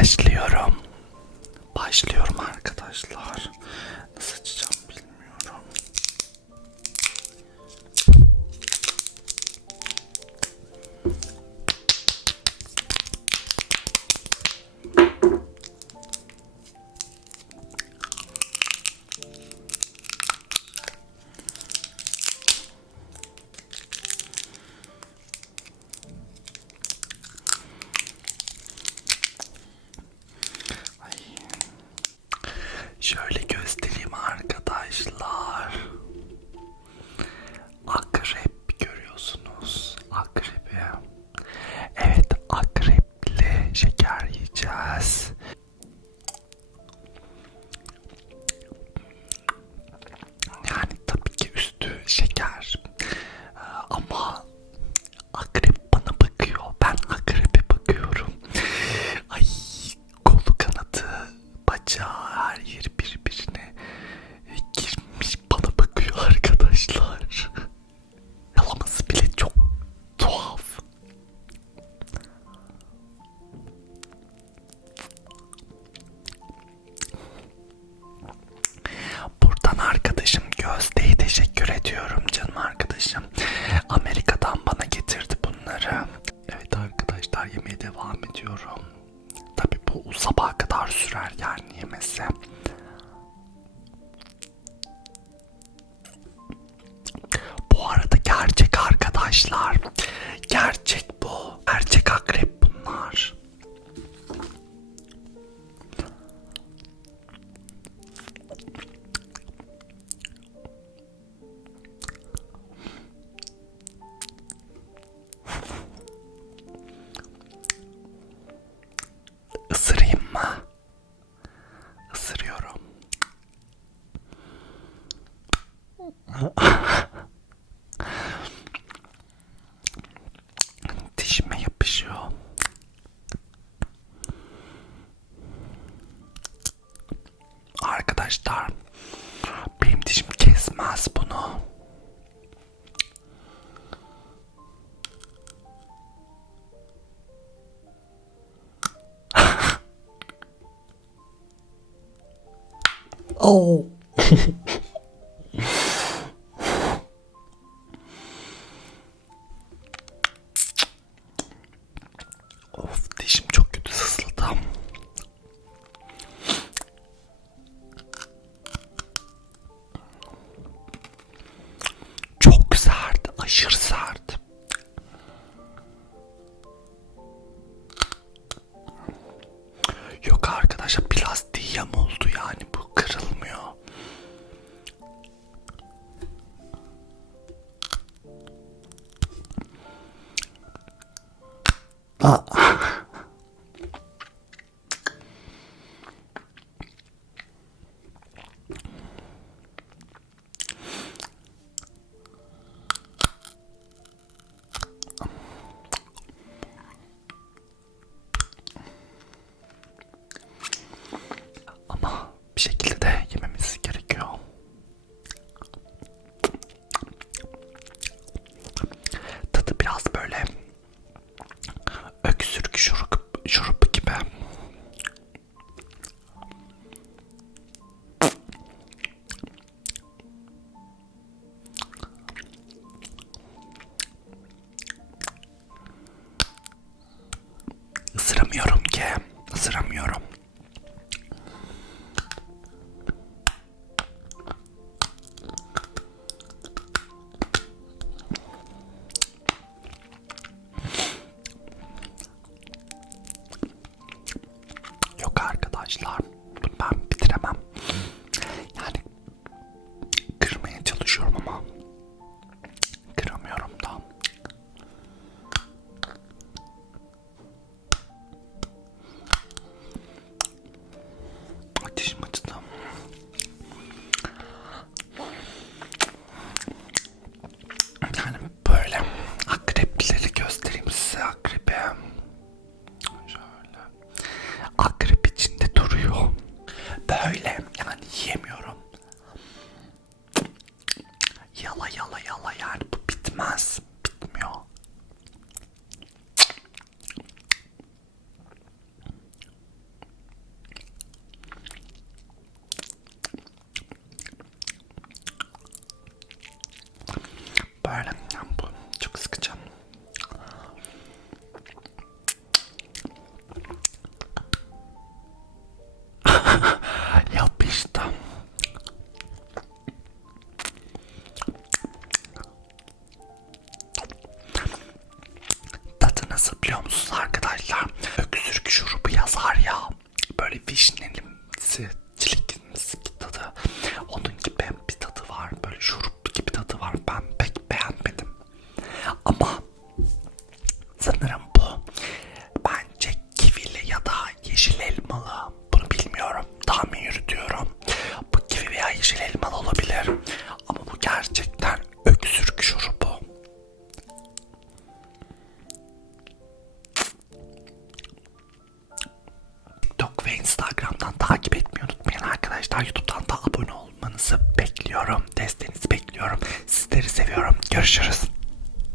başlıyorum. Başlıyorum arkadaşlar. Nasıl açacağım Dişime yapışıyor. Arkadaşlar benim dişim kesmez bunu. oh. aşırı sardı. Yok arkadaşlar plastiği oldu yani bu kırılmıyor. Aa. ağaçlar. Ben bitiremem. nasıl biliyor musunuz arkadaşlar? Öksürük şurubu yazar ya. Böyle vişneli arkadaşlar YouTube'dan da abone olmanızı bekliyorum. Desteğinizi bekliyorum. Sizleri seviyorum. Görüşürüz.